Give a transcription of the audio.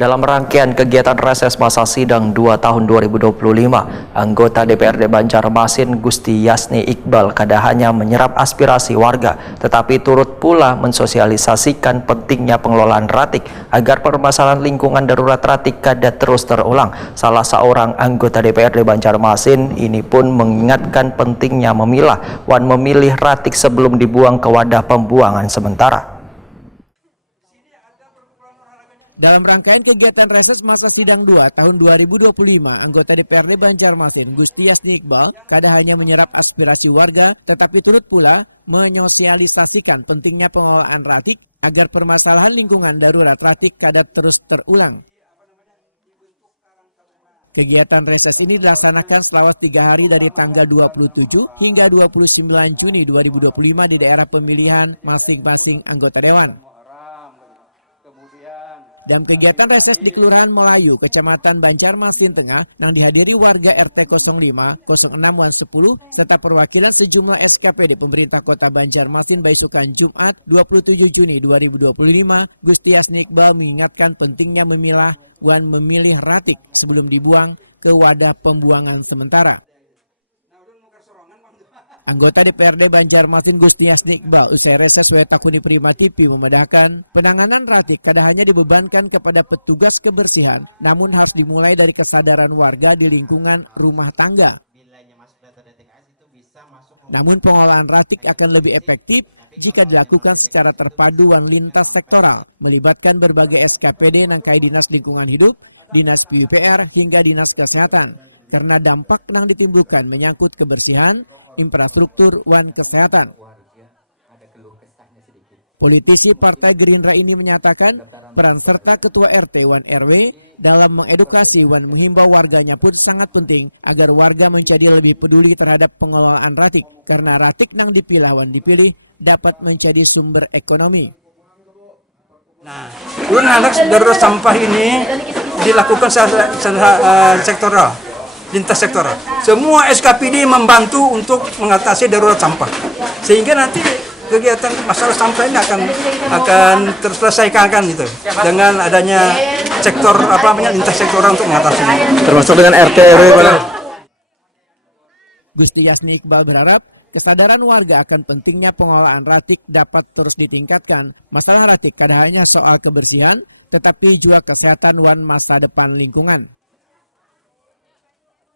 Dalam rangkaian kegiatan reses masa sidang 2 tahun 2025, anggota DPRD Banjarmasin Gusti Yasni Iqbal kada hanya menyerap aspirasi warga, tetapi turut pula mensosialisasikan pentingnya pengelolaan ratik agar permasalahan lingkungan darurat ratik kada terus terulang. Salah seorang anggota DPRD Banjarmasin ini pun mengingatkan pentingnya memilah dan memilih ratik sebelum dibuang ke wadah pembuangan sementara. Dalam rangkaian kegiatan reses masa sidang 2 tahun 2025, anggota DPRD Banjarmasin Gusti Yasni Iqbal kada hanya menyerap aspirasi warga, tetapi turut pula menyosialisasikan pentingnya pengelolaan ratik agar permasalahan lingkungan darurat ratik kada terus terulang. Kegiatan reses ini dilaksanakan selama 3 hari dari tanggal 27 hingga 29 Juni 2025 di daerah pemilihan masing-masing anggota dewan. Dalam kegiatan reses di Kelurahan Melayu, Kecamatan Banjarmasin Tengah, yang dihadiri warga RT 05, 06, 10, serta perwakilan sejumlah SKPD pemerintah Kota Banjarmasin Baisukan Jumat 27 Juni 2025, Gusti Yasni Iqbal mengingatkan pentingnya memilah dan memilih ratik sebelum dibuang ke wadah pembuangan sementara. Anggota DPRD Banjarmasin Gusti Yasni Iqbal usai reses Wetakuni Prima TV memedahkan penanganan ratik kada hanya dibebankan kepada petugas kebersihan, namun harus dimulai dari kesadaran warga di lingkungan rumah tangga. Namun pengolahan ratik akan lebih efektif jika dilakukan secara terpadu dan lintas sektoral, melibatkan berbagai SKPD nangkai Dinas Lingkungan Hidup, Dinas PUPR hingga Dinas Kesehatan. Karena dampak yang ditimbulkan menyangkut kebersihan, infrastruktur, dan kesehatan. Politisi Partai Gerindra ini menyatakan peran serta Ketua RT dan RW dalam mengedukasi dan menghimbau warganya pun sangat penting agar warga menjadi lebih peduli terhadap pengelolaan ratik, karena ratik yang dipilah dan dipilih dapat menjadi sumber ekonomi. Nah, anak darurat sampah ini dilakukan secara sektoral. Lintas sektor. Semua SKPD membantu untuk mengatasi darurat sampah. Sehingga nanti kegiatan masalah sampah ini akan terselesaikan gitu. Dengan adanya sektor lintas sektoral untuk mengatasinya. Termasuk dengan RT RW mana? Gusti Yasni Iqbal berharap kesadaran warga akan pentingnya pengelolaan ratik dapat terus ditingkatkan. Masalah ratik kada hanya soal kebersihan, tetapi juga kesehatan dan masa depan lingkungan.